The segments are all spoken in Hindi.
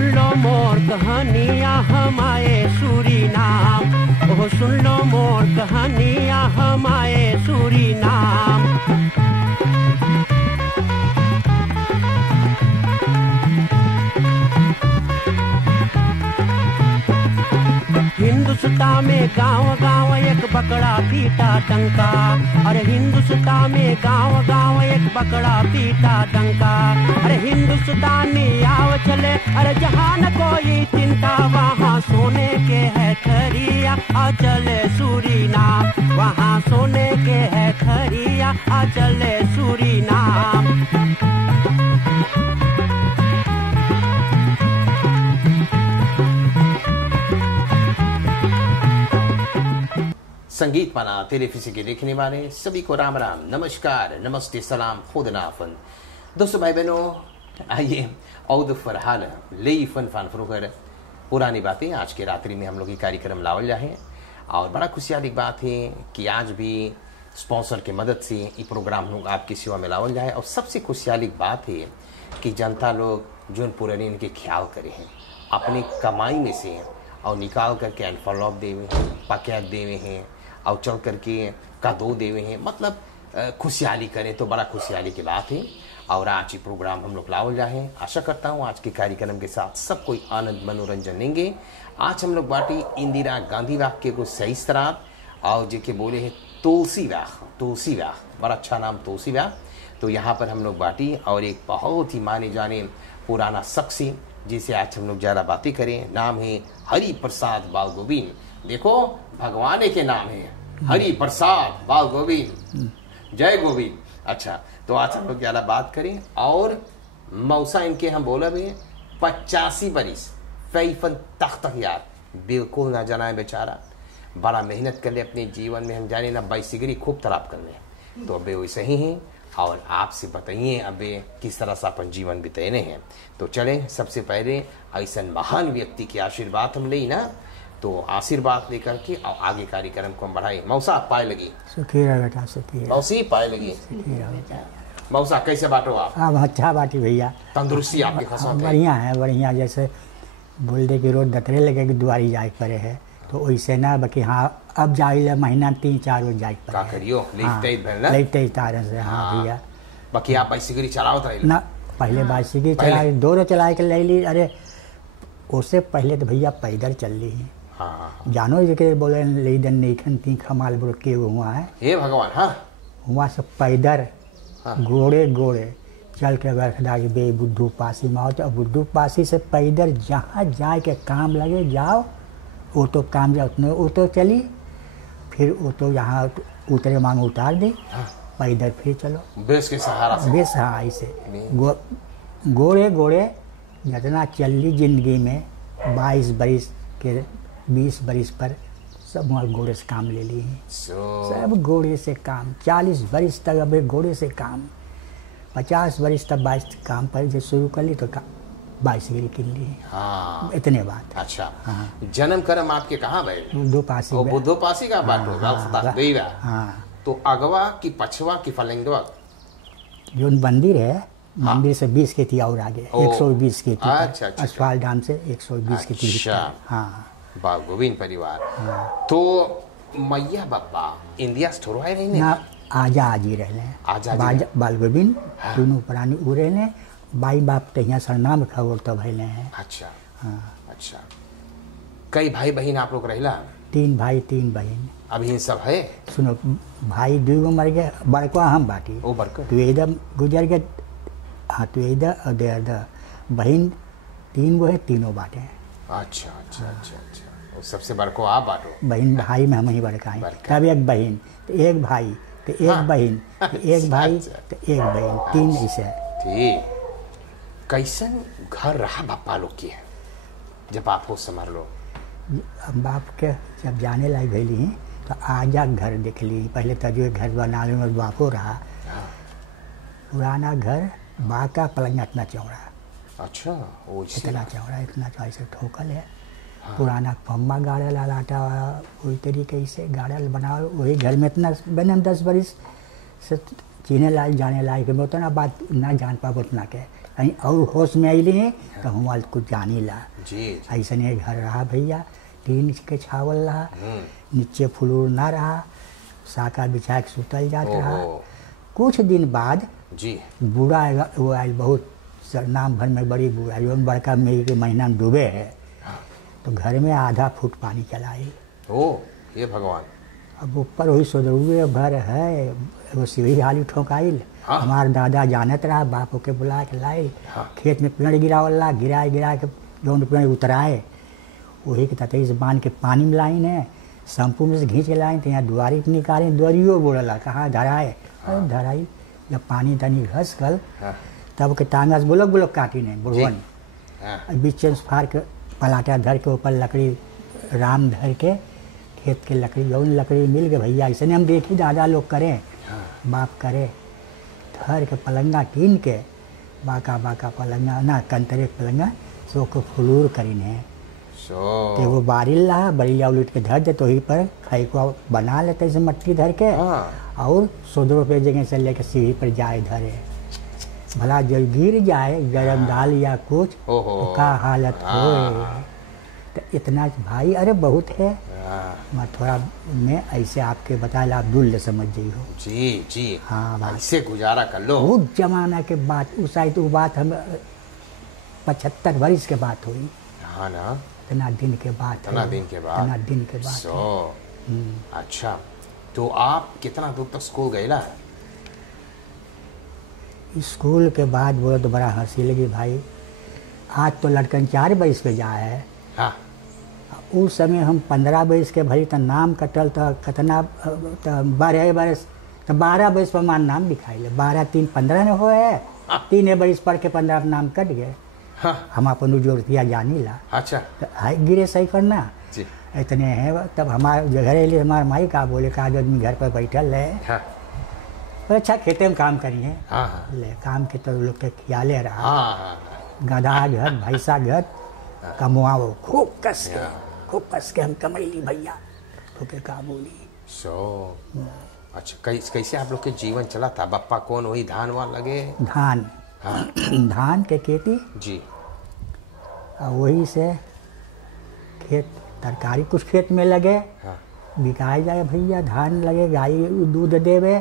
सुन लो मोर कहानियाँ हमारे सूरीनाम, ओह सुन लो मोर कहानियाँ हमारे सूरीनाम। हिंदुस्तान में गांव गांव एक बकरा पीटा डंका, अरे हिंदुस्तान में गांव गांव एक बकरा पीटा डंका। अरे हिंदुस्तानी आव चले, अरे जहाँ न कोई चिंता, वहाँ सोने के है खरिया आ चले सूरीनाम, वहाँ सोने के है खरिया आ चले सूरीनाम। संगीत पाना टेलीविजन के देखने वाले सभी को राम राम, नमस्कार, नमस्ते, सलाम, खुदनाफन। दोस्तों भाई बहनों, आइए औद फरहाल ले फन फान फरोकर पुरानी बातें आज के रात्रि में हम लोग ये कार्यक्रम लावल जाए। और बड़ा खुशियाली बात है कि आज भी स्पॉन्सर के मदद से ये प्रोग्राम लोग आपकी सेवा में लावल जाए। और सबसे खुशियाली बात है कि जनता लोग जो पुराने इनके ख्याल करे हैं अपनी कमाई में से और निकाल करके एनफॉलोप देवे हैं, पैकेट देवे हैं और चल करके कादो देवे हैं, मतलब खुशहाली करें तो बड़ा खुशहाली की बात है। और आज ये प्रोग्राम हम लोग लावल जाए। आशा करता हूँ आज के कार्यक्रम के साथ सब कोई आनंद मनोरंजन लेंगे। आज हम लोग बाटी इंदिरा गांधी वाक्य को सही तरह और जेके बोले हैं तुलसी वाह, बड़ा अच्छा नाम तुलसी वाह। तो यहाँ पर हम लोग बाटी और एक बहुत ही माने जाने पुराना शख्स जिसे आज हम लोग ज़्यादा बातें करें, नाम है हरि प्रसाद बाल गोविंद। देखो भगवान के नाम है हरि प्रसाद बाल गोविंद, जय गोविंद। अच्छा, तो आज हम लोग ज़्यादा बात करें और मौसा इनके हम बोला भी 85 बरिस फैफन तख्त यार बिल्कुल ना जाना है बेचारा, बड़ा मेहनत कर ले अपने जीवन में। हम जाने ना बाईसिगरी खूब तलाब कर ले, तो अबे वैसे ही हैं। और आपसे बताइए अबे किस तरह से अपन जीवन बिताने हैं। तो चलें सबसे पहले ऐसा महान व्यक्ति के आशीर्वाद हम ले ना, तो आशीर्वाद लेकर के और आगे कार्यक्रम को हम बढ़ाए। मौसा पाए लगी सुखी रह बेटा, सुखी मौसी पाए लगी। मौसा कैसे बांटो आप? अच्छा बाटी भैया, तंदुरुस्ती आपके खसा बढ़िया है, बढ़िया। जैसे बोल दे कि रोज दतरे लगे कि दुआरी जाए पड़े है, तो वैसे ना बाकी हाँ अब जाए महीना 3-4 रोज जाए का करियो लेते तारे से। हाँ भैया, बाकी आप बाइसिकल चलाओ ना, पहले बाइसिकल चला दो रोज चला के ले ली। अरे उससे पहले तो भैया पैदल चल ली है। जानो जे बोले ले दन नहीं ती खमाल बुड़ के हुआ है, हे भगवान। हाँ वहाँ से पैदल गोड़े चल के अगर खदा के बे बुद्धू पासी में आओ, तो बुद्धू पासी से पैदल जहाँ जाए के काम लगे जाओ, वो तो काम जाओ उतने वो तो चली, फिर वो तो यहाँ उतरे मांग उतार दे, पैदल फिर चलो बेस के सहारा से। बेस हाँ, ऐसे गोड़े जितना चल ली जिंदगी में 22 बरिस के 20 बरिस पर सब वहाँ घोड़े से काम ले ली हैं। सब घोड़े से काम, 40 बरिस तक अब घोड़े से काम, 50 बरिस तक 22 काम पर जब शुरू कर ली तो बाइसिकल किन ली। हाँ इतने बात। अच्छा हाँ। जन्म कर्म आपके कहाँ भाई? बुद्धो पासी का बात हो। हाँ, तो अगवा की पछवा की फलंगवा जो मंदिर है, मंदिर से 20 के थी और आगे 120 के थी। अच्छा, अस्पताल डाम से 120 के थी। हाँ, बाल गोविंद परिवार। तो मैया बाबा इंडिया थोड़ा है नहीं ना, आज ही रहने बाल गोविंद दोनों प्राणी उड़े ने, भाई बाप तो यहाँ सरनाम खबर तो भैले हैं। अच्छा हाँ, अच्छा। कई भाई बहन आप लोग रहला? 3 भाई 3 बहन। अभी सब है? सुनो, भाई 2 मर गए, बड़का हम बाटी वो बड़का तो एकदम गुजर गए। हाँ, तो इधर और देर बहन 3 गो है, तीनों बाटे। अच्छा अच्छा अच्छा अच्छा। और सबसे बड़को आप बांटो? बहन भाई में हम ही बड़का है, तब एक बहन तो एक भाई तो एक बहन तो एक भाई तो एक बहन, 3 ऐसे। ठीक। कैसन घर रहा बापा लोग की है जब आप हो समझ लो? बाप के जब जाने लाई भैली तो आजा घर देख ली। पहले तो जो घर बनाने में बापो रहा, पुराना घर, बाका पलंग इतना चौड़ा। अच्छा, इतना चौड़ा, इतना चौड़ा से ठोकल है। पुराना पम्मा गाड़ल आटा वही तरीके से गाड़ल बना, वही घर में इतना बने 10 बरिस से चीने लायक जाने लायक में उतना बात ना जान पाब उतना के। कहीं और होश में अली हैं तो हम कुछ जानी ला। जी ऐसा नहीं घर रहा भैया, टीन के छावल रहा, नीचे फ्लोर ना रहा, साका बिछा के सुतल जात रहा। कुछ दिन बाद जी बूढ़ा वो आयल, बहुत नाम भर में बड़ी बूढ़ा, जो बड़का मई के महीना में डूबे है। तो घर में आधा फुट पानी चलाई। ओ ये भगवान। अब ऊपर वही सोदरुए भर है, वो सीढ़ी हाली ठोकाइल। हमार दादा जानत रहा, बाप के बुला के लाइल। खेत में पेड़ गिरावला, गिरा के जौन पेड़ उतराए वही के ततई से बांध के पानी में लाइन है, शंपू में से खींच के लाइन। तो यहाँ दुआरी पे निकाले, दुआरियो बोलला कहाँ धराए। अरे धराई जब पानी तनी घस गल तब के टांगा से बुलक काटी नहीं बुढ़वन, बीच में फाड़ के पलाटा धर के ऊपर लकड़ी राम धर के खेत के लकड़ी जौन लकड़ी मिल गए भैया। ऐसे हम देखी दादा लोग करें, बाप करे, धर के पलंगा टीन के बाका पलंगा ना कंतरे पलंगा सो को फुलूर करीने तो वो बारिल रहा, बरिया उलट के धर दे तो ही पर खाई को बना लेते से मट्टी धर के और 100 रुपये जगह से लेके सीढ़ी पर जाए धरे। भला जब गिर जाए गरम दाल या कुछ तो का हालत हो। तो इतना भाई अरे बहुत है। मथुरा में ऐसे आपके बताया आप दूल्हे समझ जाइए हो। जी जी हाँ भाई ऐसे गुजारा कर लो। उस जमाना के बात उस आई तो बात हम 75 वर्ष के बात हुई। हाँ ना इतना दिन के बाद, इतना दिन के बाद। अच्छा तो आप कितना दूर तक स्कूल गए ला? स्कूल के बाद बोलो तो बड़ा हंसी लगी भाई। आज तो लड़कन 4 बरस पे जा है। हाँ उस समय हम 15 बरस के भरी तो नाम कटल तो कितना 12 बरस तो 12 बरस पर हमारा नाम लिखाई ले। 12 3 15 ने हो है। 3 बरस पढ़ के 15 नाम कट गए। हम अपन जोड़तिया जानी ला। अच्छा तो गिरे सही करना जी इतने हैं। तब हमारे घर लिए हमारे माई का बोले का आदमी घर पर बैठल है। अच्छा खेते में काम करिए। ले काम के तो लोग के खियाले रहा। गधा घर भैंसा घर कमुआओ खूब कस के हम कमैली भैया तो के का बोली। अच्छा कैसे आप लोग के जीवन चला था? बप्पा कौन वही धान वान लगे? धान धान के खेती जी। वही से खेत तरकारी कुछ खेत में लगे बिकाए जाए भैया। धान लगे, गाय दूध देवे,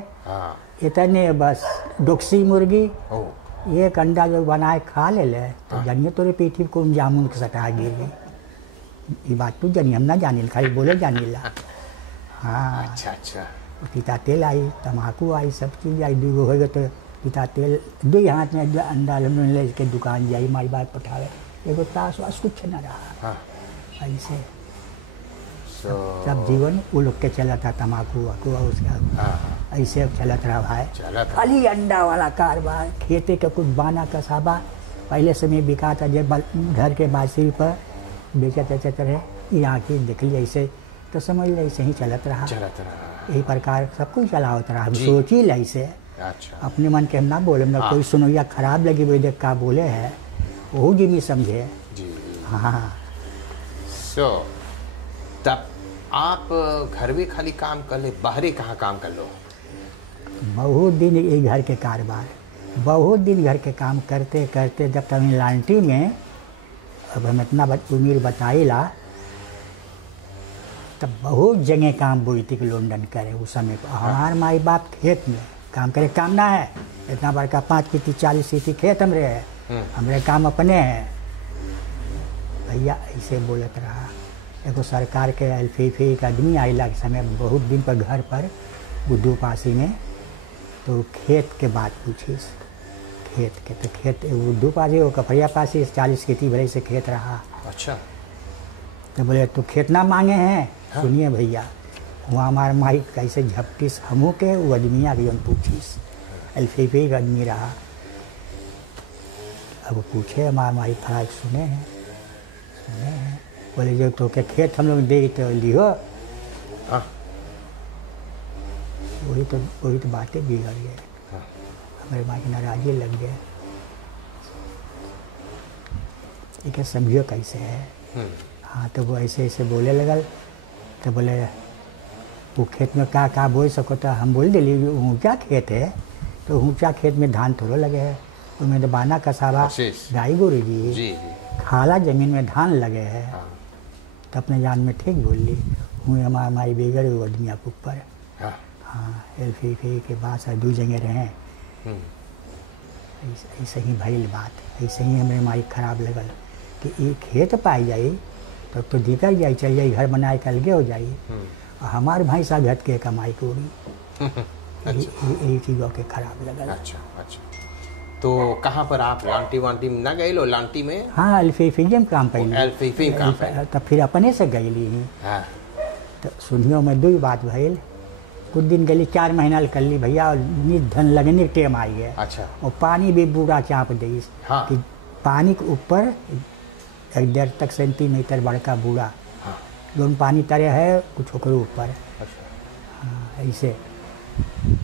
इतने बस। डोक्सी मुर्गी एक अंडा जो बनाए खा ले तो जानिए तोरे पीठी को जामुन के सटा गिर गई। ये बात तो जानिए हम ना जानी खाली बोले जानी ला। हाँ अच्छा तीता तेल आई, तम्बाकू आई, सब चीज़ आई। 2 हो गए तो तीता तेल 2 हाथ में अंडा ले के दुकान जाई माई बात पठावे। एगो ताश वास कुछ न रहा। ऐसे सब जीवन वो लोग के चला था। तम्बाकू उसका ऐसे चलत रहा भाई। खाली अंडा वाला कारोबार। खेते के कुछ बाना कसाबा पहले समय बिका था जब घर के बासी पर बेचते रहे। यहाँ की देख ली ऐसे तो समझ ली ऐसे ही चलत रहा। यही प्रकार सब कुछ चलावत रहा। सोची ली ऐसे अपने मन के हम ना बोले ना कोई सुनैया खराब लगी वो देख का बोले है वो जिम्मी समझे। हाँ तब आप घर में खाली काम कर ले, बाहरी कहाँ काम कर लो? बहुत दिन ये घर के कारोबार, बहुत दिन घर के काम करते करते जब तमिलनाडु में अब हम इतना उम्र बताइला तब बहुत जगह काम बोई थी कि लंदन करे उस समय पर। हमारे माई बाप खेत में काम करे। काम ना है इतना बड़का 5 पीती 40 सीटी खेत हमरे है। हमरे काम अपने हैं भैया। ऐसे बोलत रहा। एगो सरकार के एलफीफी का आदमी आइला के समय बहुत दिन पर घर पर बुद्धू पासी में तो खेत के बात पूछिस। खेत के तो खेत बुद्धू पासी वो कपड़िया पासी 40 खेती भरे से खेत रहा। अच्छा तो बोले तो खेत ना मांगे हैं। सुनिए भैया वहाँ हमारे माई कैसे झपटिस हमू के वो आदमिया के पूछिस। एलफीफी का आदमी रहा। अब पूछे हमारे माई फराज सुने हैं बोले जो तो के खेत हम लोग दे तो लियो। वही तो बातें बिगड़ गए। हमारे माँ की नाराजी लग गए। ये समझियो कैसे है। हाँ तो वो ऐसे ऐसे बोले लगल तो बोले वो खेत में का बोल सको तो हम बोल दिली ऊँचा खेत है तो ऊँचा खेत में धान थोड़ा लगे है तुम्हें तो बाना कसावा अशेष। गाई गोरी जी जी जी। खाला जमीन में धान लगे है। हाँ तो अपने जान में ठीक बोल ली हूँ हमारा माई बेगड़ वो दुनिया के ऊपर। हाँ। हाँ एल्फी के बाद सब दू जगह रहे। हम्म, ऐसे ही भइल बात। ऐसे ही हमें माई खराब लगल कि ये खेत पाई जाई तब तो दिक्कत जाई चल जाई घर बनाए के अलगे हो जाई। और हमारे भाई सा घट के कमाई कोरी यही चीज़ों के खराब लगल। अच्छा अच्छा। तो कहाँ पर आप लांटी वांटी में ना गए लो? लांटी में हाँ अल्फीफी में काम पहले अल्फीफी में काम पहले। तब फिर अपने से गईली ही। हाँ तो सुनियो में दो बात भइल। कुछ दिन गली 4 महीना कर ली भैया और धन लगने के टाइम आई है। अच्छा। और पानी भी बूढ़ा चाप दी हाँ। कि पानी के ऊपर 1.5 तक सेंटीमीटर बड़का बूढ़ा। हाँ। दोनों पानी तरे है कुछ ओकरे ऊपर। अच्छा। हाँ ऐसे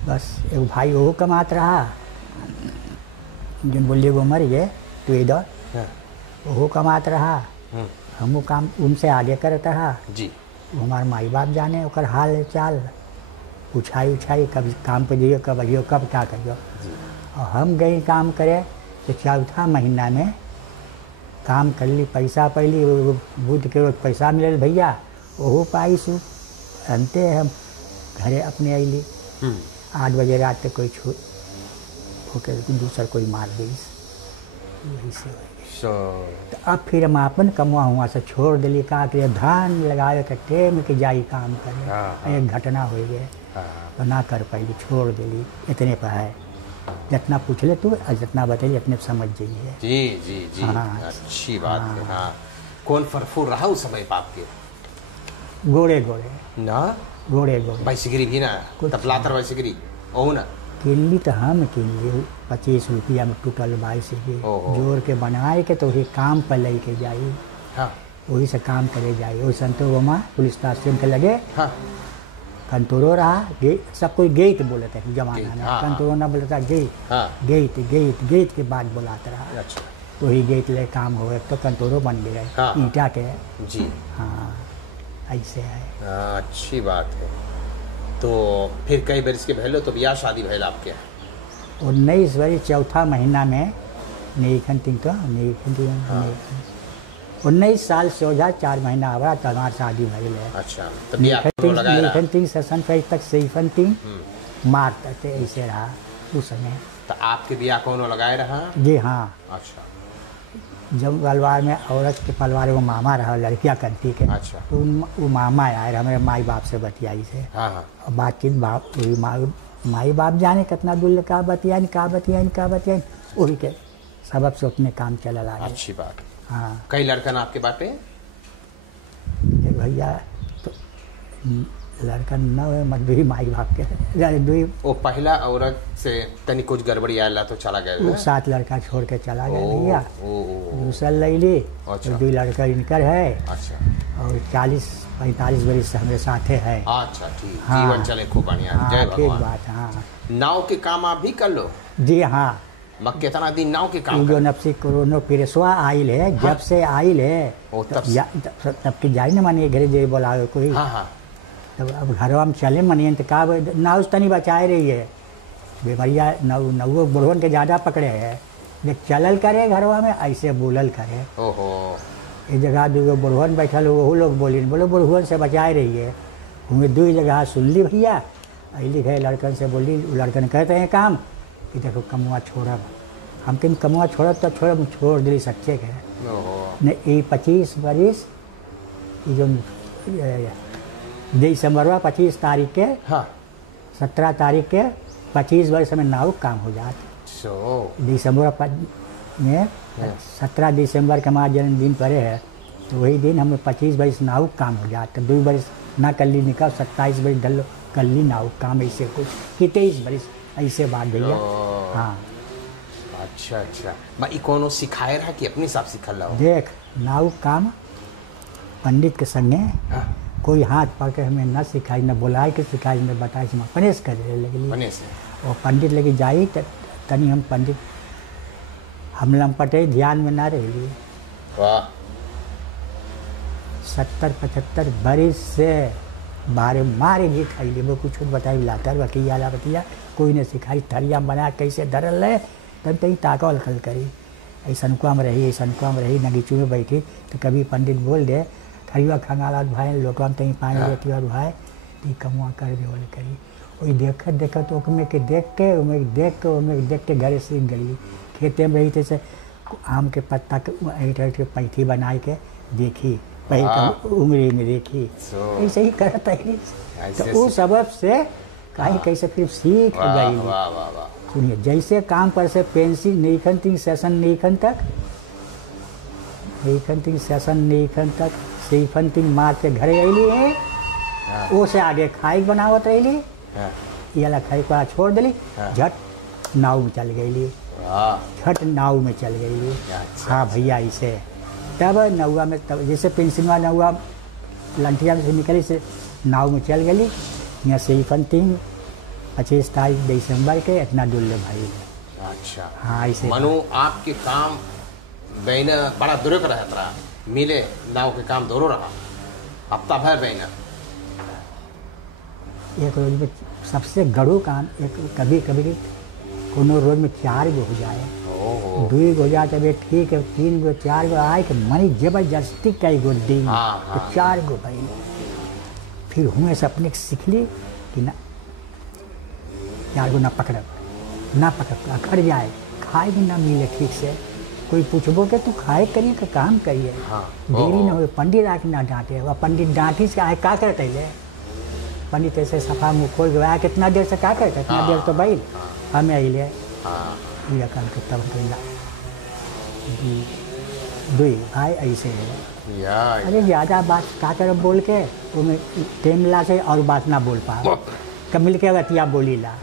बस एक भाई वो कमात रहा जिन बोलिए वो मर गए तो इधर हाँ। वो कमात रहा। हम्म, हम काम उनसे आगे करता रहा। जी। हमारे माई बाप जाने ओकर हाल चाल उछाई कभी काम पे जाइयो कब आइयो कब क्या करियो। और हम गए काम करे तो 4था महीना में काम कर ली पैसा पैली बुध के रोज पैसा मिलल भैया ओहो पाई सु अंते हम घरे अपने अली 8 बजे रात तक कोई छू होकर दूसर कोई मार दी यही से हो गई। सो तो अब फिर हम अपन कमुआ हुआ से छोड़ दिली का कि धान लगावे के टेम के जाई काम करे। हाँ। एक घटना हो गई हाँ तो ना कर पाई छोड़ दिली इतने पर है। जितना पूछ ले तू और जितना बतेली अपने समझ जाइए। जी जी जी। हाँ। अच्छी बात है। हाँ कौन फरफूर रहा उस समय पाप के? गोड़े ना गोड़े बाइसिकरी भी ना कुछ तपलातर बाइसिकरी ओ ना किल्ली तो हम किल्ली 25 रुपया में टूटल बाइसिकल ओहो। जोड़ के बनाए के तो वही काम पर ले के जाई हाँ वही से काम करे जाई। वही संतो वमा पुलिस स्टेशन के लगे हाँ कंतोरो रहा सब कोई गेट बोलते हैं जमाना गेट, में। हाँ, कंतोरो ना बोलता गेट हाँ। गेट गेट गेट के बाद बुलाता रहा। अच्छा। वही गेट ले काम हो गए तो कंतोरो बन गए हाँ। ईटा के। जी। हाँ ऐसे है। हाँ अच्छी बात है। तो फिर कई बरस के भैलो तो ब्याह शादी भैल आपके? 19 वर्ष 4था महीना में नहीं 19 साल 4 महीना आवा तो हमार शादी भइल है। अच्छा तो ब्याह कौनो लगाया रहा? 3 सेशन पे तक से 3 मारते थे ऐसे रहा उस समय। तो आपके ब्याह कौनो लगाए रहा? जी हाँ। अच्छा जब पलवार में औरत के पलवार वो मामा रहा लड़कियाँ करती के। अच्छा। तो वो मामा आए हमारे माई बाप से बतियाई से। हाँ हाँ और बातचीत बाप वही माई बाप जाने कितना दूर का बतियाई वही के सबब से अपने काम चला ला। अच्छी बात। हाँ कई लड़कन आपके बाटे? ये भैया तो लड़का न हो मत भी माई बाप के दुई वो पहला औरत से तनी कुछ गड़बड़ी आया तो चला गया वो ना? 7 लड़का छोड़ के चला गया भैया। ओ दूसरा लैली अच्छा। तो 2 लड़का इनकर है अच्छा और 40-45 वर्ष से हमारे साथे है। अच्छा ठीक। हाँ। जीवन चले खूब बढ़िया। हाँ जय ठीक भगवान। बात। हाँ नाव के काम आप भी कर लो? जी हाँ। मग कितना दिन नाव के काम जो कर? नफसी कोरोना पिरसवा आइल है जब से आइल है ओ, तब से। तब की जाई न माने घरे जे बोलावे कोई। हाँ हाँ तब अब घरवा में चले मनिए तो का नाव से तनी बचाए रही है बेमरिया नौ बुढ़वन के ज़्यादा पकड़े है जब चलल करे घरवा में ऐसे बोलल करे। ओहो एक जगह 2 बुढ़वन बैठल वो लोग बोली बोलो बुढ़वन से बचाए रही है। हमें 2 जगह सुन ली भैया अली गए लड़कन से बोली लड़कन कहते हैं काम कि देखो कमुआ छोड़ब हम किन कमुआ छोड़ब तो छोड़ दिली सच्चे के ओहो ने 25 बरिस जो दिसंबरवा 25 तारीख के हाँ 17 तारीख के 25 वर्ष में नाव काम हो जात। सो दिसंबर में 17 दिसंबर के हमारा जन्मदिन पड़े है तो वही दिन हमें 25 वर्ष नाव काम हो जात। 2 वर्ष ना कर ली निकाल 27 वर्ष डल कर ली नाव काम ऐसे कुछ कि 23 वर्ष ऐसे बात भैया। हाँ अच्छा अच्छा। मैं ई कोनो सिखाए रहा कि अपने हिसाब सिखल रहा? देख नाव काम पंडित के संगे हाँ कोई हाथ पकड़ के हमें न सिखाई न बुलाए के सिखाई न बताए हम अपने से करे लगे। बने से और पंडित लगे जाई तनी हम पंडित हम लंपटे ध्यान में ना रही। वाह 70-75 बरिस से बारे मारे गीत खाई वो कुछ बताई लातर बकिया ला बतिया कोई ने सिखाई थरिया बना कैसे धरल है तब तई ताकल खल करी ऐसन काम रही नगीचू में बैठी तो कभी पंडित बोल दे खरीवा खंगाला भाई लोकवा में तई पानी देती और भाई ती कमुआ कर दे बोले करी वही देखत ओकमे के देख के घरे सीख गई खेते में रही थे से आम के पत्ता के पैथी बनाए के देखी पहले उंगली में देखी ऐसे ही करता है तो उस सबब से कहीं कैसे फिर सीख गई। सुनिए जैसे काम पर से पेंसिल नहीं सेशन तक सीखन मार के घरे अली है वो से आगे खाई बनावत रही ये ला खाई को छोड़ दिली झट नाव में चल गई हाँ भैया ऐसे तब नौवा में तब जैसे पेंसिलवा नौवा लंठिया में से निकली से नाव में चल गई यहाँ से 25 तारीख दिसंबर के इतना दुल्ले भाई। अच्छा हाँ ऐसे मनु आपके काम बहन बड़ा दुरुक रहा मिले नाव के काम दोनों रहा हफ्ता भर बहन एक रोज में सबसे गड़ू काम एक कभी कोनो रोज में 4 गो हो जाए 2 गो हो जाए तब ठीक है 3 गो 4 गो आए कि मनी जबरदस्ती कई गो दी तो 4 गो भाई फिर हूँ ऐसे अपने सीख ली कि ना 4 गो ना पकड़ अखड़ जाए खाए भी ना मिले ठीक से कोई पूछबो के तू खाए करिए का काम करिए देरी न हो पंडित आके ना डांटे वह पंडित डांटी से आए का करते ले पंडित ऐसे सफा मुँह खोल के आया कितना देर से क्या करते इतना देर तो भाई हमें अले ये काम के तब दुई भाई ऐसे है अरे ज़्यादा बात का कर बोल के उनमें टाइम ला से और बात ना बोल पा कब मिल के अतिया बोली ला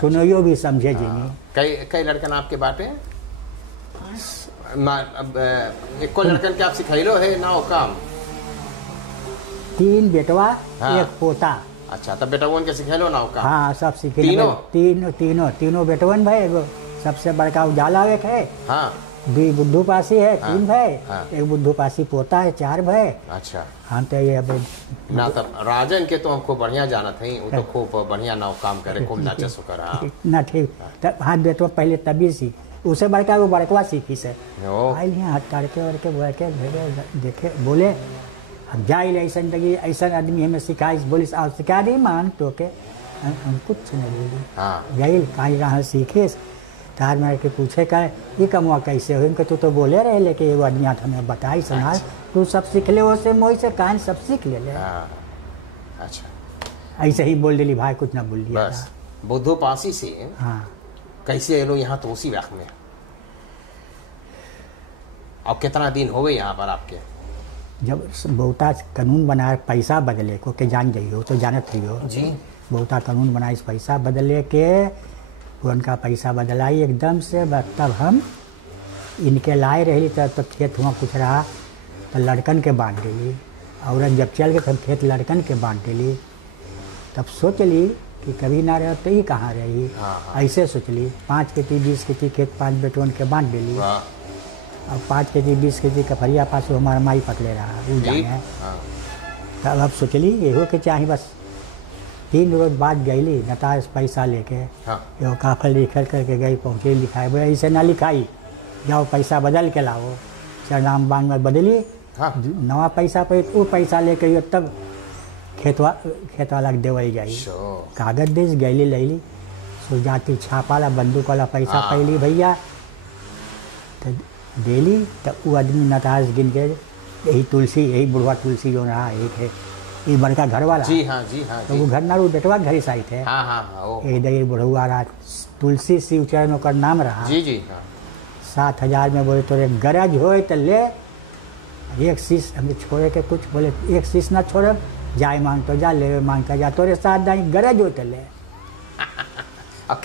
सुनोयो भी समझे जी कई लड़कन आपके बाटे एक लड़कन के आप सिखैलो है ना वो काम 3 बेटवा 1 पोता। अच्छा तब बेटवन के सिखेलो ना का? हाँ सब सीखे तीनों बेटवन भाई एगो सबसे बड़का उजाला एक है हाँ 2 बुद्धू पासी है 3 भाई एक बुद्धू पासी पोता है 4 भाई। अच्छा हम तो ये अब ना तब राजन के तो हमको बढ़िया जाना था वो तो खूब बढ़िया ना काम करे खूब नाचे सुकर ना ठीक तब हाथ बेटवा पहले तभी सीख उसे बड़का वो बड़कवा सीखी से हाथ करके देखे बोले हम जाए ऐसा लगी ऐसा आदमी हमें सिखाई बोलिस और सिखा दी मान तो के हम कुछ नहीं बोली गई कहाँ सीखे तार मार के पूछे का ये कमुआ कैसे हो इनको तो बोले रहे लेके एगो आदमी हमें बताई सुना तू सब सीख ले वैसे मोई से कान सब सीख ले अच्छा ऐसे ही बोल दिली भाई कुछ ना बोल दिया बस बुद्धू पासी से हाँ कैसे लो यहाँ तो उसी वक्त में अब कितना दिन हो गए यहाँ पर आपके जब बहुता कानून बनाए पैसा बदले को के जान जाइयो तो जानत रहियो जी बहुता कानून बनाए पैसा बदले के उनका पैसा बदलाई एकदम से तब हम इनके लाए रही तो खेत हुआ कुछ रहा तो लड़कन के बांट दिली औरत जब चल गए तब खेत लड़कन के बांट दिली तब सोच ली कि कभी ना रह तो ही कहाँ रही ऐसे सोच ली 5 खेती 20 खेती खेत 5 बेटों के बांट दिली अब 5 केजी 20 केजी कफरिया पास हमारा माई पकड़े रहा वो जाए तब अब सोचली ये के चाहे बस 3 रोज बाद गईली नताज पैसा लेके यो काफल लिखल करके गई पहुँचे लिखाई बोले ऐसे ना लिखाई जाओ पैसा बदल के लाओ सरनाम बांग में बदली नवा पैसा पे वो पैसा लेके तब खेत वाला के देवल जाई कागज देश गईली लैली सुजाती छाप वाला बंदूक वाला पैसा पैली भैया तो डेली तो वो आदमी नताज गिन के यही तुलसी यही बुढ़वा तुलसी जो रहा एक है ये बड़का घर वाला जी हाँ तो वो घर ना वो बेटवा घर ही साइड है ये बुढ़वा रहा तुलसी शिव चरण का नाम रहा जी 7,000 में बोले तोरे गरज हो तो ले एक शीश हमें छोड़े के कुछ बोले एक शीश ना छोड़े जाए मांग तो जा ले मांग का जा तोरे साथ दाई गरज हो तो ले अब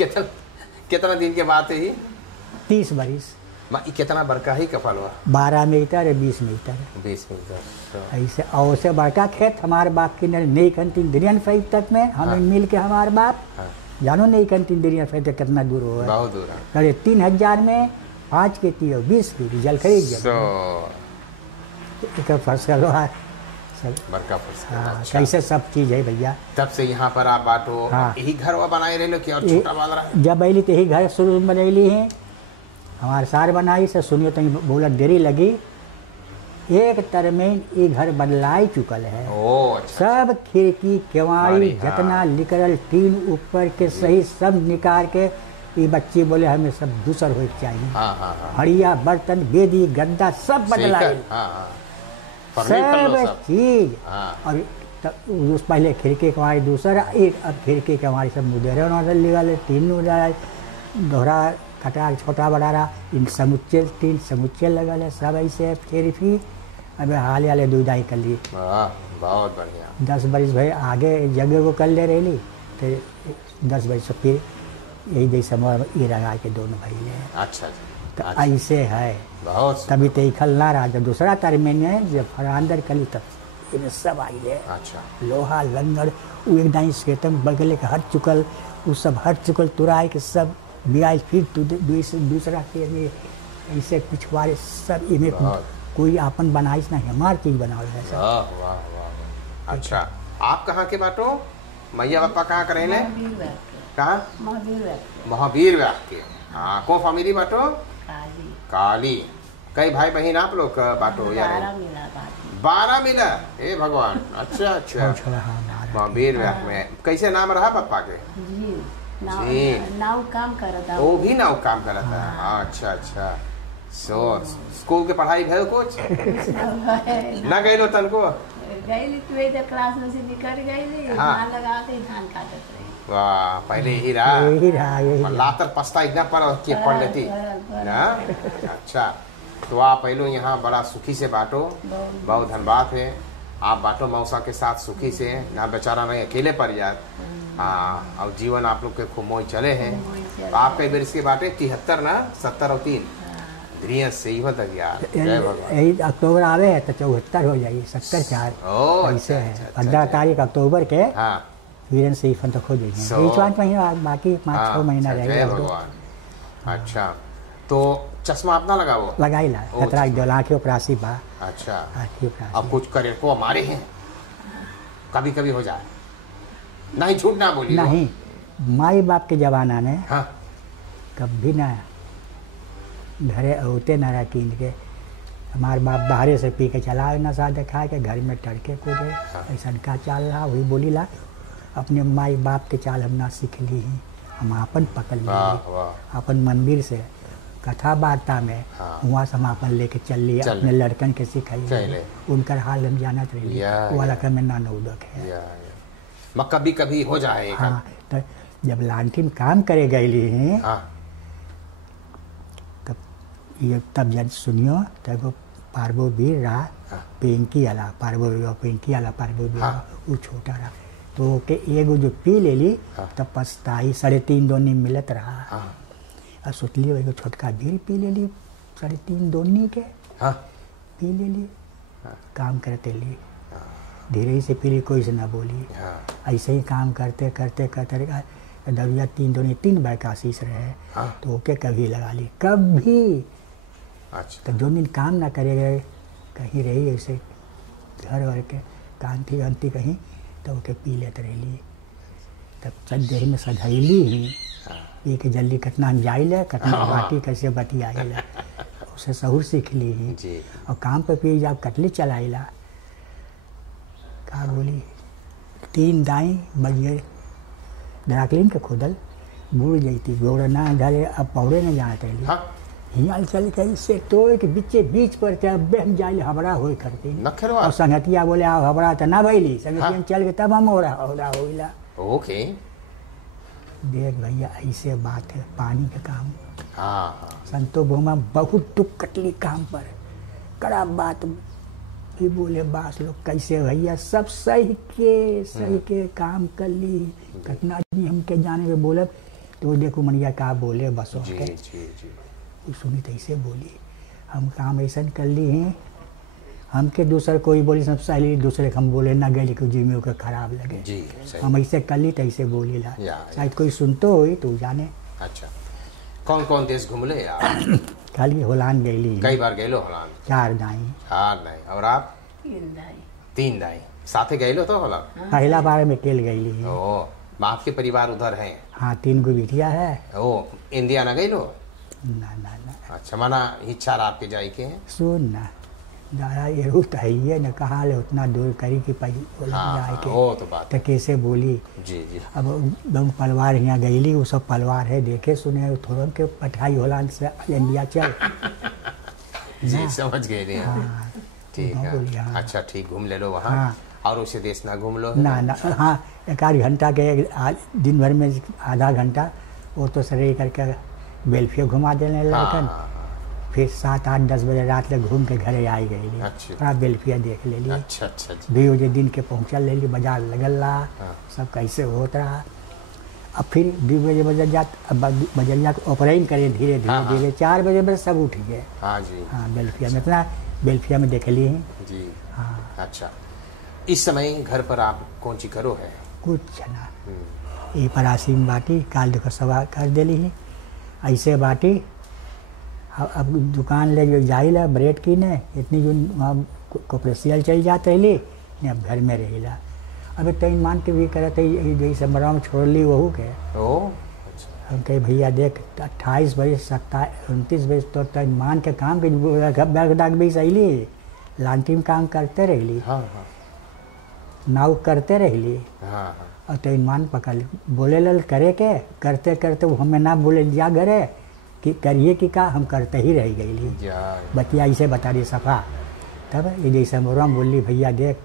कितना दिन के बाद है 30 बरिस कितना बड़का ही कफल हुआ 12 मीटर 20 मीटर 20 मीटर ऐसे और से बड़का खेत हमारे बाप की नहीं कंती दिरियन फैक तक में हमें मिल के हमारे बाप जानो नहीं कंती दिरियन फैक तक कितना दूर हो बहुत दूर अरे 3,000 में 5 खेती और 20 की जल खरीद फसल बड़का कैसे सब चीज है भैया तब से यहाँ पर आप बांटो यही घर बनाए रहे लो कि और छोटा वाला जब अली तो यही घर शुरू बनैली है हमारे सार बनाई से सुनियो तो बोलत देरी लगी। एक तर में ये घर बदलाई चुकल है। ओ अच्छा। सब खिड़की केवाड़ी हाँ। जितना निकल टीन ऊपर के सही सब निकाल के ये बच्ची बोले हमें सब दूसर हो चाहिए। हाँ हाँ हाँ। हड़िया बर्तन बेदी गद्दा सब बदलाई, हाँ हाँ। फर्नीचर लो सब चीज। हाँ। और उस पहले खिड़की कमारी दूसरा, एक अब खिड़की कमारी सब मुदेरे वाले तीन दोहरा कटार छोटा बड़ा रहा, इन समुच्चे तीन समुच्चे लगल है सब ऐसे। फिर अब हाल हाल दूधाई कर ली। बहुत बढ़िया। 10 बरिस भाई आगे जगह को कर ले रही तो 10 बरिस फिर यही जैसे ये रहा के दोनों भाई ने। अच्छा तो ऐसे है बहुत। तभी तो खल ना रहा, जब दूसरा तरमेन है जब फरांदर कली तब इन्हें सब आई है। अच्छा। लोहा लंगर वो एक दाई स्केतम बगले के हट चुकल, वो सब हट चुकल तुराई के सब बियाई। फिर दूसरा के में ऐसे पिछवाड़े सब इन्हें कोई आपन बनाइस नहीं, हमार चीज बनावल है सब। वाह वाह वाह। अच्छा, आप कहाँ के बाटो? मैया बापा कहाँ करे ले? कहाँ? महावीर व्यास के। हाँ, कौन फैमिली बाटो? काली। कई भाई बहन आप लोग बाटो यार? 12 मिला। हे भगवान। अच्छा अच्छा। महावीर व्यास में कैसे नाम रहा पापा के? जी। नाव काम करता। वो भी नाव काम करता है। अच्छा अच्छा। सो स्कूल के पढ़ाई भयो कुछ ना गई लो तन को? गईली तो क्लास में से निकल गईली। धान लगा के धान काटत रही। वाह, पहले यही रहा। लातर पछता इतना पर पढ़ लेती ना। अच्छा, तो आप पहले यहाँ बड़ा सुखी से बाटो, बहुत धन्यवाद है। आप बाटो मौसा के साथ सुखी से ना, बेचारा नहीं अकेले पर यार। हाँ, और जीवन आप लोग के खूब मोई चले हैं। आप कई बार इसके बाटे 73 ना, 70 और 3 से ही होता यार। यही अक्टूबर आवे है तो 74 हो जाएगी, 70 4 ऐसे है। 15 तारीख अक्टूबर के वीरन से ही तक हो जाएगी। बाकी 5-6 महीना रहेगा। अच्छा, तो चश्मा अपना लगाओ? लगाई ला खतरा दो आँखियों प्रासी बा। अच्छा, आँखियों प्रासी। अब कुछ करे को हमारे हैं, कभी कभी हो जाए, नहीं झूठ ना बोली। नहीं, माई बाप के जमाना में हाँ। कभी ना घरे होते ना कीन के। हमारे बाप बाहरे से पी के चला नशा देखा के घर में टड़के कूदे। ऐसा का चाल रहा वही बोली ला। अपने माई बाप के चाल हम ना सीख ली ही, हम अपन पकड़ ली अपन मंदिर से कथा वार्ता में। वहाँ से हम अपन लेके चल लिए, अपने लड़कन के सिखाई। उनका हाल हम जानत रही वाला का में ना नौदक है। कभी कभी हो जाए। हाँ, तो जब लालटेन काम करे गई तब जब सुनियो तब पार्वो वीर रहा। पिंकी आला पार्वो वो छोटा रहा तो के एगो जो पी ले ली तब पछताई। 3.5 दोनी मिलत रहा। और सोच लियो एगो छोटका वीर पी ले ली 3.5 दोनी के। पी ले ली, काम करते लिए धीरे से पी ली, कोई से ना बोली। ऐसे ही काम करते करते करते दरिया 3 दोनी 3 बार का आशीष रहे। तो ओके कभी लगा ली कभी। अच्छा। तो जो दिन काम ना करे गए कहीं रही ऐसे घर वर के कांति अंति कहीं तो ओके पी लेते रही। तब सज में सधैली ही एक जल्दी कतना जाइले कतना बाटी कैसे बतियाइला उसे सहूर सीख ली ही। और काम पे पी जाओ कटली चलाइला का बोली 3 दाई बजिए ड्राकलिन के खोदल बूढ़ जाती गोड़ ना धरे। अब पौड़े न जाते हियाल चल के इससे तोड़ के बीच पर बेम जाइल हबड़ा होई करती। और संगतिया बोले आओ हबड़ा तो ना भैली संगतिया चल के तब हम हो होइला। ओके, देख भैया ऐसे बात है पानी का काम। संतो भूमा बहुत दुख कटली काम पर कड़ा बात भी बोले बास लोग कैसे भैया सब सही के काम कर ली। कतना जी हमके जाने के बोले तो देखो मनिया का बोले बस सुनी तो ऐसे बोली हम काम ऐसा कर ली हैं। हमके दूसर कोई बोली सब सही दूसरे हम बोले ना गए लेकिन जी में खराब लगे। हम ऐसे कर ली तो ऐसे बोली ला शायद कोई सुनतो हो तो जाने। अच्छा, कौन कौन देश घूमले यार? खाली होलान गई। कई बार गए लो होलान? 4 दाई। और आप? 3 दाई साथे गए लो तो होलान? पहला बार में केल गई। बाप के परिवार उधर है? हाँ, 3 गो बिटिया है। इंडिया ना गई लो? ना ना ना। अच्छा, माना इच्छा आपके जाए के हैं? सुन ना दादा ये तो है ही है न, कहा ले उतना दूर करी कि जाए के वो तो बात तो कैसे बोली। जी जी। अब दम पलवार यहाँ गईली, वो सब पलवार है देखे सुने थोड़ा के पठाई होला से इंडिया चल। जी समझ गए नहीं। हाँ ठीक है। हाँ। अच्छा ठीक, घूम ले लो वहाँ। हाँ। और उसे देश ना घूम लो ना ना। हाँ एक आध घंटा के दिन भर में आधा घंटा वो तो सरे करके बेल्फिया घुमा देने लड़कन। फिर 7, 8, 10 बजे रात तक घूम के घरे आई गई। अच्छा। थोड़ा बेल्फिया देख ले ली। अच्छा अच्छा जी। भी वो दिन के पहुँचल ले ली, बाजार लगल रहा। सब कैसे होता रहा। अब फिर 2 बजे बजे जात, अब बजरिया को ऑपरेशन करे धीरे धीरे 4 बजे बजे सब उठ गए। हाँ जी। हाँ बेल्फिया में इतना बेल्फिया में देख ली हैं जी। हाँ। अच्छा, इस समय घर पर आप कौन सी करो है? कुछ ना ये परासी में बाटी काल देखो सवा कर देली है ऐसे बाटी। अब दुकान ले जाई ला ब्रेड की ने इतनी जो वहाँ कोपरेसियल चल जाते रही ने, अब घर में रही ला। अब तैन मान के भी करते जैसे मरा में छोड़ ली वहू के। हम कहे भैया देख 28 बजे 29 बजे तो तैन मान के काम के भी सही लांटी में काम करते रही। हाँ हाँ। नाव करते रही। हाँ हाँ। और तो ईमान पकड़ बोले लल करे के करते करते वो हमें ना बोले जा घरे कि करिए कि का हम करते ही रह गई। बतिया इसे बता दी सफ़ा। तब ये जैसे मोरम बोली भैया देख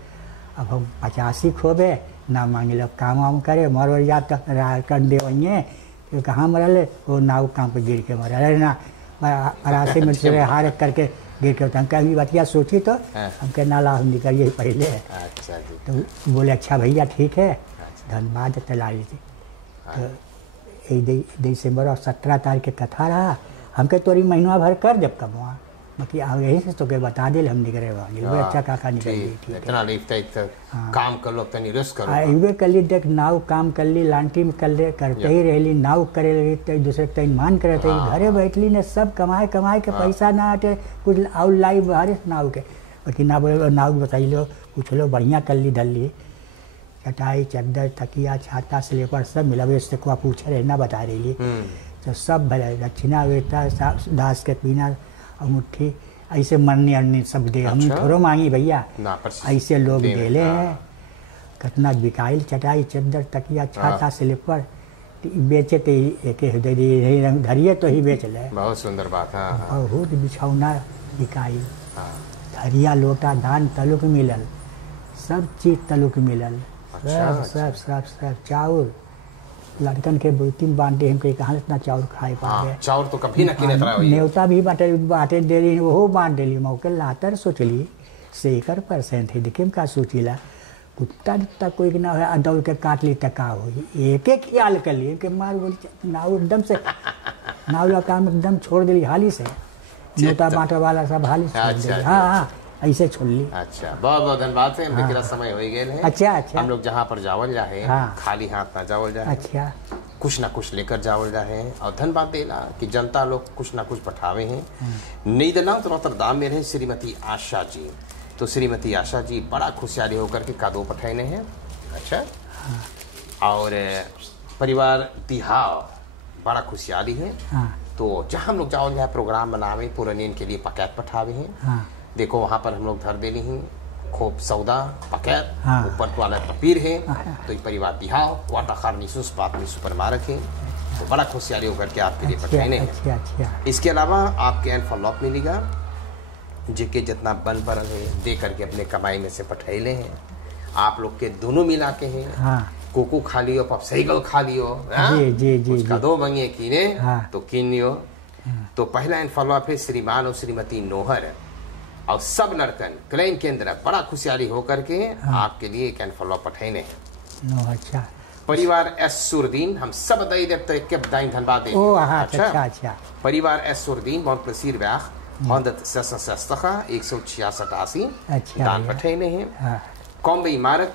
अब हम 85 खोबे ना मांगे लो काम वाम करे मरो या तक कर दे वहीं कहाँ मरल वो नाव काम पे गिर के मर अरे ना 82 में से हार करके गिर के हम कभी बतिया सोची तो हम कह नाला हम निकलिए पहले। अच्छा जी। तो बोले अच्छा भैया ठीक है धन्यवाद तलाई थी। तो दिसंबर 17 तारीख के कथा रहा। हमके तोरी महीना भर कर जब कमवा बाकी यही से तो के बता दे हम निकले वहाँ अच्छा काका निकल गई। इतना काम कर लो तनी रस करो। अबे कर ली देख नाव काम कर ली लांटी में कर ले करते ही रही नाव करे लगी तो दूसरे तैन मान करे थे घरे बैठली ने सब कमाए के पैसा ना हटे कुछ आउ लाई बाहर नाव के बाकी ना बोले नाव बताई लो कुछ लो बढ़िया कर ली धल ली चटाई चद्दर तकिया छाता स्लीपर सब मिला इससे को पूछ रहे ना बता रही तो सब भले दक्षिणा वेता दास के पीना अंगूठी ऐसे मरनी अरनी सब दे। हम थोड़ो मांगी भैया ऐसे लोग देले हैं कितना बिकाइल चटाई चद्दर तकिया छाता स्लीपर बेचे तो एक धरिए तो ही बेच ले। बहुत सुंदर बात है। बहुत बिछौना बिकाइल धरिया लोटा दान तलुक मिलल सब चीज तलुक मिलल। सब सब सब सब चाउर लड़कन के बुती बांटे हम कहीं कहाँ इतना चाउर खाए पाए। चाउर तो कभी ना किने तरह न्योता भी बाटे दे रही वो बांट देली मौके लातर सोचली सेकर % है देखे का सोचिला कुत्ता तक कोई ना है दौड़ के काट ली तक का हो एक ख्याल कर लिए कि मार बोली नाव एकदम से नाव ला काम एकदम छोड़ दिली हाली से न्योता बांटे वाला सब हाली से। हाँ हाँ ऐसे छोड़ ली। अच्छा बहुत बहुत धन्यवाद से मेरा समय हो गया है। अच्छा अच्छा। हम लोग जहाँ पर जावल जाए खाली हाथ ना जावल जाए। अच्छा कुछ ना कुछ लेकर जावल जाए और धन्यवाद देला कि जनता लोग कुछ ना कुछ पठावे हैं। नीदरलैंड रोटरडाम में रहे श्रीमती आशा जी तो श्रीमती आशा जी बड़ा खुशहाली होकर के कादो पठाने हैं। अच्छा और परिवार तिहाव बड़ा खुशहाली है। तो जहाँ हम लोग जावल जाए प्रोग्राम बनावे पुरानियन के लिए पकैत पठावे हैं। देखो वहाँ पर हम लोग धर देनी हैं खूब सौदा पकैत ऊपर वाला पपीर है तो ये परिवार बिहाव वाटा खारनी सुस पात में सुपर मारक है तो बड़ा खुशहाली होकर के आपके लिए पठाने हैं। इसके अलावा आपके एनफॉलोप मिलेगा जेके जितना बन पर है दे करके अपने कमाई में से पठैले हैं। आप लोग के दोनों मिला के हैं कोको खा लियो पप सही गल खा लियो कुछ कदो मंगे कीने तो किनियो। तो पहला एनफॉलोप है श्रीमान और श्रीमती नोहर और सब लड़कन क्लेम के अंदर बड़ा खुशहाली होकर के आपके लिए एक एनफॉलोप पठाने हैं। अच्छा परिवार एस सुरदीन हम सब दई देते के बदाइन धन्यवाद दे। अच्छा अच्छा परिवार एस सुरदीन बहुत प्लसीर व्याख 166 दान पठाने हैं। कॉम्बे इमारत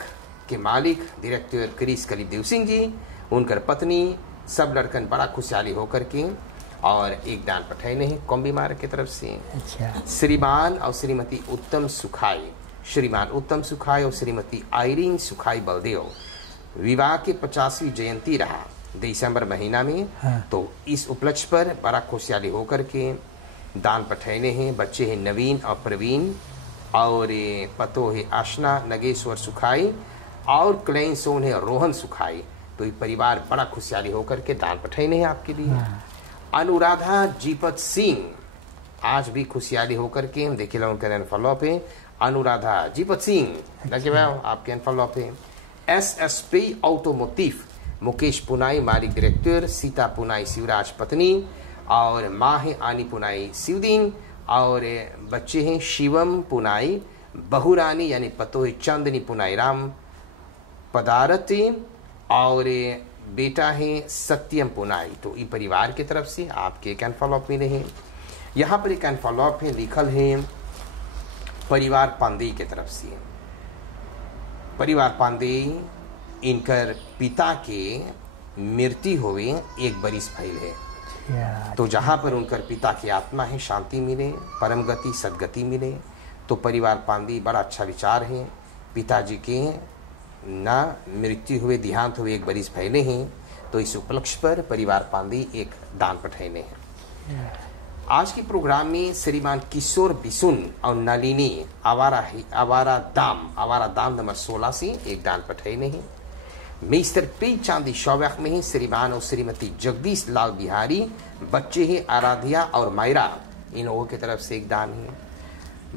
के मालिक डायरेक्टर क्रिस कलीब देव सिंह जी उनकर पत्नी सब लड़कन बड़ा खुशहाली होकर के और एक दान पठाने हैं कॉम्बी मार्ग की तरफ से। अच्छा श्रीमान और श्रीमती उत्तम सुखाई श्रीमान उत्तम सुखाई और श्रीमती आयरीन सुखाई बलदेव विवाह की 50वीं जयंती रहा दिसंबर महीना में। तो इस उपलक्ष्य पर बड़ा खुशहाली होकर के दान पठैने हैं। बच्चे हैं नवीन और प्रवीण, और पतो है आशना नगेश्वर सुखाई, और क्लेन सोन है रोहन सुखाई। तो ये परिवार बड़ा खुशहाली होकर के दान पठैने हैं आपके लिए। अनुराधा जीपत सिंह आज भी खुशहाली होकर के हम देखिए उनका एनफॉलोप है। अनुराधा जीपत सिंह लगे हुए आपके एनफॉलोप है। SSP ऑटोमोटिव मुकेश पुनाई मालिक डायरेक्टर, सीता पुनाई शिवराज पत्नी, और माँ है आनी पुनाई शिवदीन, और बच्चे हैं शिवम पुनाई, बहुरानी यानी पतो है चांदनी पुनाई राम पदारती, और बेटा है सत्यम पुनाई। तो ये परिवार की तरफ से आपके एक एनफॉलोप मिले हैं। यहाँ पर एक एनफॉलोप है, लिखल है परिवार पांडे की तरफ से। परिवार पांडे इनकर पिता के मृत्यु हुए 1 बरिस भइल है। तो जहाँ पर उनकर पिता की आत्मा है शांति मिले, परम गति सदगति मिले। तो परिवार पांडे बड़ा अच्छा विचार है। पिताजी के ना मृत्यु हुए, देहांत हुए 1 बरिस पहले हैं। तो इस उपलक्ष्य पर परिवार पांडे एक दान पठैने हैं। आज के प्रोग्राम में श्रीमान किशोर बिसुन और नलिनी आवारा दाम नंबर 16 से एक दान पठैने हैं। मिस्टर पी चांदी शौव्याक में ही श्रीमान और श्रीमती जगदीश लाल बिहारी, बच्चे हैं आराध्या और मायरा, इन लोगों की तरफ से एक दान है।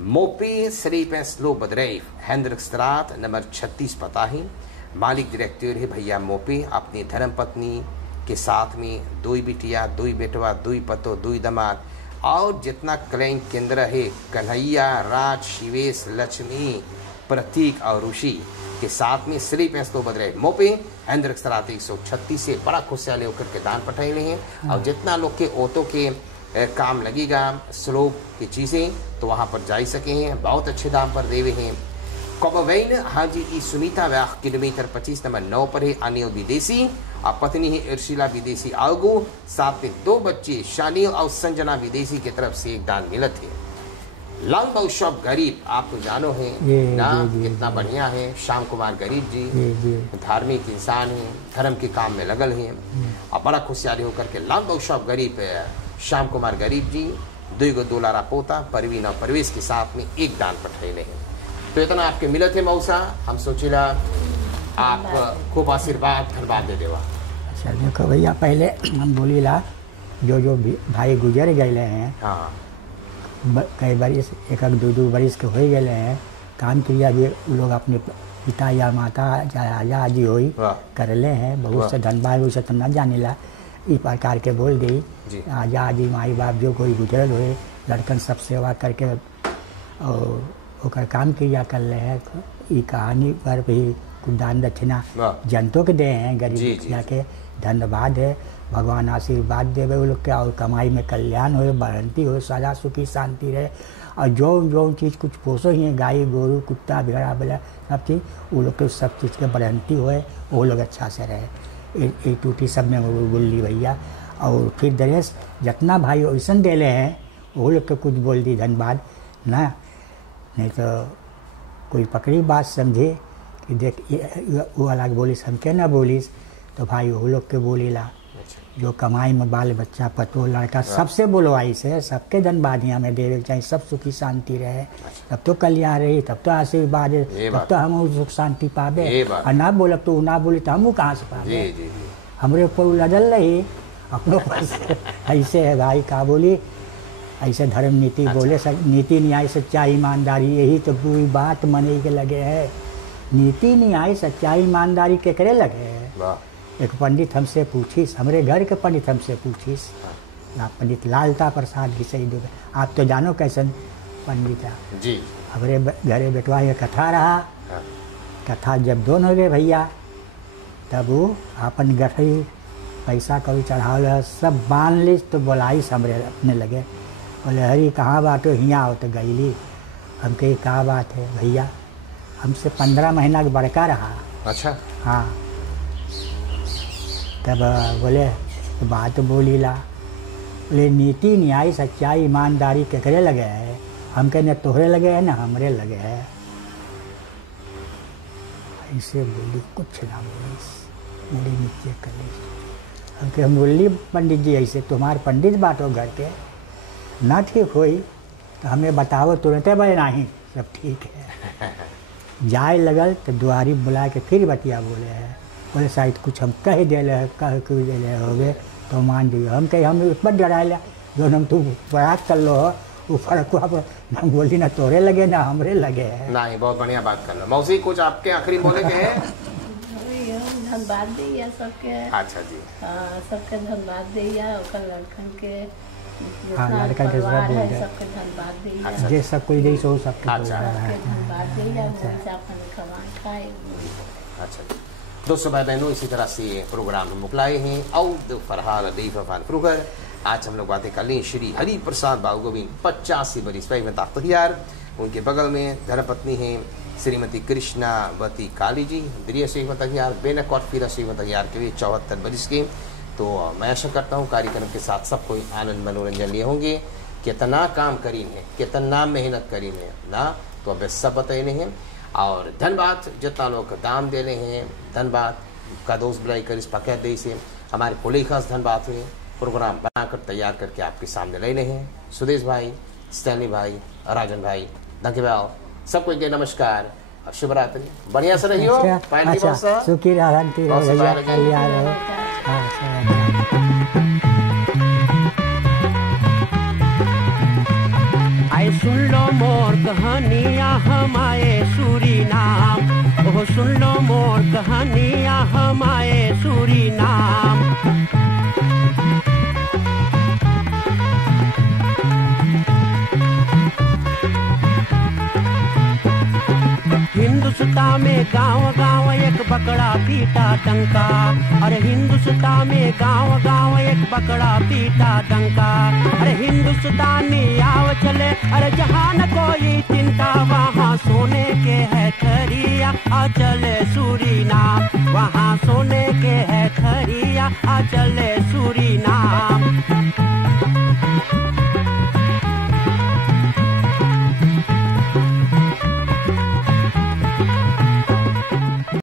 मोपे श्री पेंसलो बदरेफ हैंद्रिक स्त्रात नंबर 36 पता है। मालिक डायरेक्टर है भैया मोपे, अपनी धर्म पत्नी के साथ में 2 बिटिया, 2 बेटवा, 2 पतो, 2 दमाद, और जितना क्लैन केंद्र है कन्हैया, राज, शिवेश, लक्ष्मी, प्रतीक और ऋषि के साथ में श्री पेंसलो बदरे मोपे हैंद्रिक स्त्रात 136 से बड़ा खुशहाली होकर के दान पठाए हैं। और जितना लोग के ऑटो के काम लगेगा स्लोप की चीज़ें तो वहाँ पर जा सके हैं, बहुत अच्छे दाम पर देवे हैं। कोबवैन हाजी ई सुनीता व्याख किलोमीटर 25 नंबर 9 पर है। अनिल विदेशी और पत्नी है इर्शिला विदेशी आगू, साथ में 2 बच्चे शानी और संजना विदेशी की तरफ से एक दान मिलत है। लंग मौशब गरीब आप तो जानो है ना, कितना बढ़िया है। श्याम कुमार गरीब जी धार्मिक इंसान हैं, धर्म के काम में लगल हैं, और बड़ा खुशहाली होकर के लंग मौशब गरीब श्याम कुमार गरीब जी 2 दुलारा पोता परवीन और परवेश के साथ में एक दान पठैले हैं। तो इतना आपके मिलत है मौसा, हम सोचिला आप खूब आशीर्वाद धन्यवाद दे देवा। अच्छा देखो भैया, पहले हम बोलीला जो भाई गुजर गए हैं, हाँ कई बरिस 1-2 बरिस के हो गए हैं, काम क्रिया भी लोग अपने पिता या माता या आजी हो कर ले हैं। बहुत से धनबाद उसे तो न जाने ला, इस प्रकार के बोल दी आजा आजी माई बाप जो कोई गुजरल हुए लड़कन सब सेवा करके और ओकर काम क्रिया कर ले हैं। ये कहानी पर भी कुछ दान दक्षिणा जनतों के दे हैं, गरीब जाके धन्यवाद है। भगवान आशीर्वाद देवे वो लोग के, और कमाई में कल्याण हो, बढ़ंती हो, सदा सुखी शांति रहे। और जो चीज़ कुछ पोसो ही है, गाय गोरू कुत्ता भेड़ा बेला सब चीज़, वो लोग के सब चीज़ के बढ़ंती होए, वो लोग अच्छा से रहे। एक टूटी सब में वो बोल ली भैया। और फिर दरेस जितना भाई वैसन देले हैं वो लोग के कुछ बोल दी धन्यवाद ना, नहीं तो कोई पकड़ी बात समझे कि देख वो अलग बोलिस हमके ना बोलिस, तो भाई वो लोग के बोलीला जो कमाई में बाल बच्चा पतो लड़का सबसे बोलवाई से सबके धन्यवाद यहाँ में देवे चाहिए। सब सुखी शांति रहे, तब तो कल्याण रही, तब तो आशीर्वाद है, तब तो हम सुख शांति पावे। और ना बोलब तो ना बोली तो हम कहाँ से पावे। हमरे ऊपर लदल रही अपनों पर ऐसे है भाई का बोली, ऐसे धर्म नीति बोले नीति न्याय सच्चाई ईमानदारी, यही तो पूरी बात मने के लगे है। नीति न्याय सच्चाई ईमानदारी के करे लगे है। एक पंडित हमसे पूछिस, हमरे घर के पंडित हमसे पूछिस, पंडित लालता प्रसाद की सही दो, आप तो जानो कैसन पंडित है जी। हमरे घरे बेटवा ये कथा रहा, कथा जब दोनों हो गए भैया, तब वो अपन गठरी पैसा कभी चढ़ाव सब बांध लिस, तो बोलाइस हमरे अपने लगे, बोले हरी कहाँ बात हो, हियाँ हो तो गईली। हम कही कहाँ बात है भैया, हमसे 15 महीना का बड़का रहा। अच्छा हाँ, तब बोले तो बात बोलीला, बोले नीति न्याय सच्चाई ईमानदारी केकरे लगे है, हम कहने तोहरे लगे है ना हमरे लगे है। ऐसे बोली कुछ ना बोली, बोली नीचे कर कि हम बोली पंडित जी ऐसे तुम्हारे पंडित बाटो घर के ना ठीक होई तो हमें बताओ तुरंत भाई नहीं सब ठीक है। जाए लगल तो दुआरी बुला के फिर बतिया बोले है, बोले शायद कुछ हम कह दे हो गए तो मान जाइए। हम कहे हम इतना डरा लिया जो हम तू प्रयास कर लो वो फर्क हुआ, हम बोली ना तोरे लगे ना हमरे लगे है। नहीं बहुत बढ़िया बात कर लो। मौसी कुछ आपके आखिरी बोले के हैं? धन्यवाद दैया सबके। अच्छा जी। सबके धन्यवाद दैया ओकर लड़कन के। हाँ लड़का के सब है सबके धन्यवाद दैया। जे सब कोई जैसे हो सबके धन्यवाद दैया अपन कमा खाए। अच्छा दोस्तों भाई बहनों, इसी तरह से प्रोग्राम में मुकलाए हैं औद फरहाल दीफान फ्रूगर। आज हम लोग बातें कर ली श्री हरि प्रसाद बाबू गोविंद 85 बरिस में तख्तियार। उनके बगल में धर्मपत्नी हैं श्रीमती कृष्णावती काली जी, द्रिय सेवतयार बेनकौट फिर सेवतयार के भी 74 बरिस के। तो मैं आशा करता हूँ कार्यक्रम के साथ सब कोई आनंद मनोरंजन लिए होंगे। कितना काम करी है, कितना मेहनत करी है ना, तो अब सब बताए हैं। और धन्यवाद जितना लोग दाम दे रहे हैं, धन्यवाद का दोस्त बुलाई कर इस पकड़ दे से हमारे पुलिस खास धन्यवाद हुए प्रोग्राम बनाकर तैयार करके आपके सामने ले रहे हैं। सुदेश भाई, स्टैनली भाई, राजन भाई, धन्यवाद सबको के नमस्कार, शुभरात्रि, बढ़िया से रहियो। अच्छा सुखी शांति रहो भैया, कल्याण रहो। आए सुन लो मोर कहानियाँ हमारे सूरीनाम, ओह सुन लो मोर कहानियाँ हमारे सूरीनाम। हिंदुस्तान में गांव गांव एक बकरा पीटा डंका, अरे हिंदुस्तान में गांव गांव एक बकरा पीटा डंका। अरे हिंदुस्तानी आव चले, अरे जहाँ न कोई चिंता, वहाँ सोने के है खरिया आ चले सूरीनाम, वहाँ सोने के है खरिया आ चले